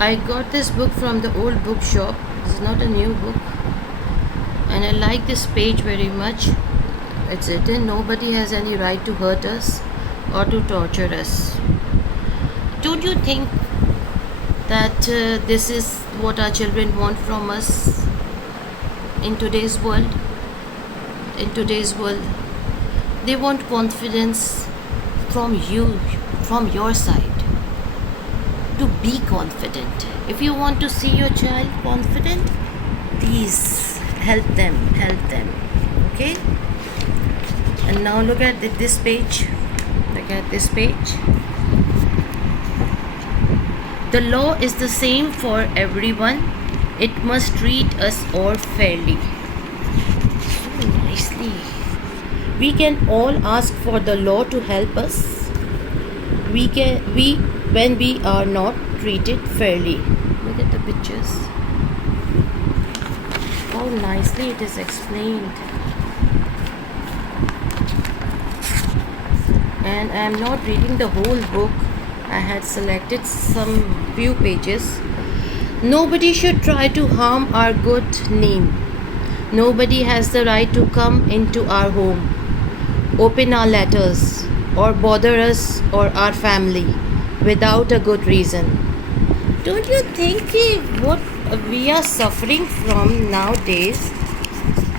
I got this book from the old bookshop. It's not a new book, and I like this page very much. It's written, nobody has any right to hurt us or to torture us. Don't you think that this is what our children want from us in today's world? In today's world, they want confidence from you, from your side, to be confident. If you want to see your child confident, please help them, okay? And now look at this page. Look at this page. The law is the same for everyone. It must treat us all fairly. So nicely. We can all ask for the law to help us. When we are not treated fairly. Look at the pictures. How nicely it is explained. And I am not reading the whole book. I had selected some few pages. Nobody should try to harm our good name. Nobody has the right to come into our home, open our letters, or bother us or our family without a good reason. Don't you think what we are suffering from nowadays,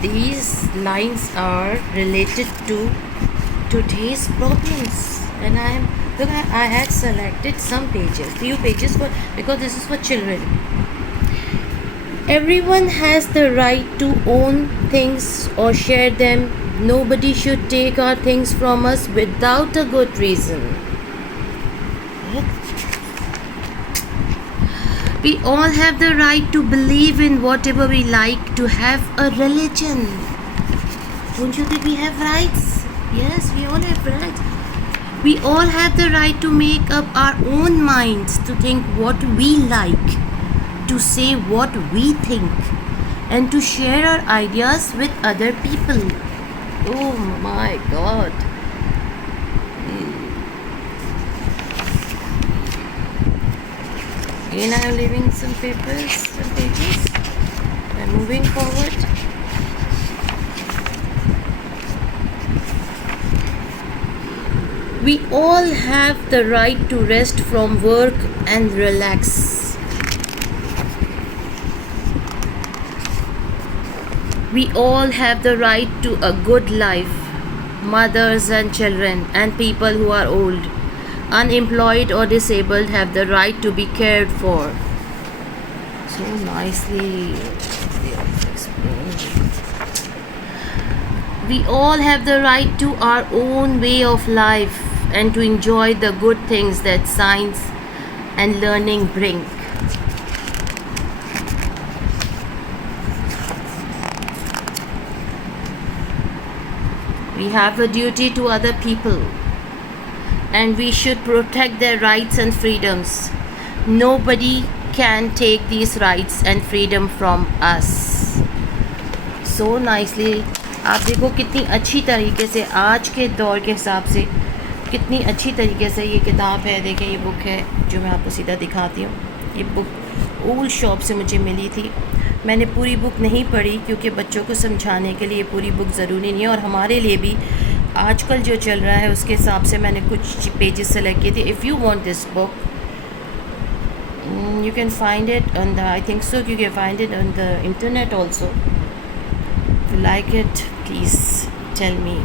these lines are related to today's problems? And I had selected some pages, few pages because this is for children. Everyone has the right to own things or share them. Nobody should take our things from us without a good reason. We all have the right to believe in whatever we like, to have a religion. Don't you think we have rights? Yes, we all have rights. We all have the right to make up our own minds, to think what we like, to say what we think, and to share our ideas with other people. Oh my God. Again I am leaving some papers, some pages. I am moving forward. We all have the right to rest from work and relax. We all have the right to a good life. Mothers and children and people who are old, unemployed or disabled have the right to be cared for. So nicely they also explained. We all have the right to our own way of life and to enjoy the good things that science and learning bring. We have a duty to other people, and we should protect their rights and freedoms. Nobody can take these rights and freedom from us. So nicely. आप देखो कितनी अच्छी तरीके से आज के दौर के हिसाब से कितनी अच्छी तरीके से ये किताब है. देखें ये बुक है जो मैं आपको सीधा दिखाती हूँ. ये बुक ओल्ड शॉप से मुझे मिली थी. मैंने पूरी बुक नहीं पढ़ी क्योंकि बच्चों को समझाने के लिए पूरी बुक ज़रूरी नहीं है, और हमारे लिए भी आजकल जो चल रहा है उसके हिसाब से मैंने कुछ पेजेस सेलेक्ट किए थे. If you want this book you can find it on the, I think so you can find it on the internet also. If you like it, please tell me.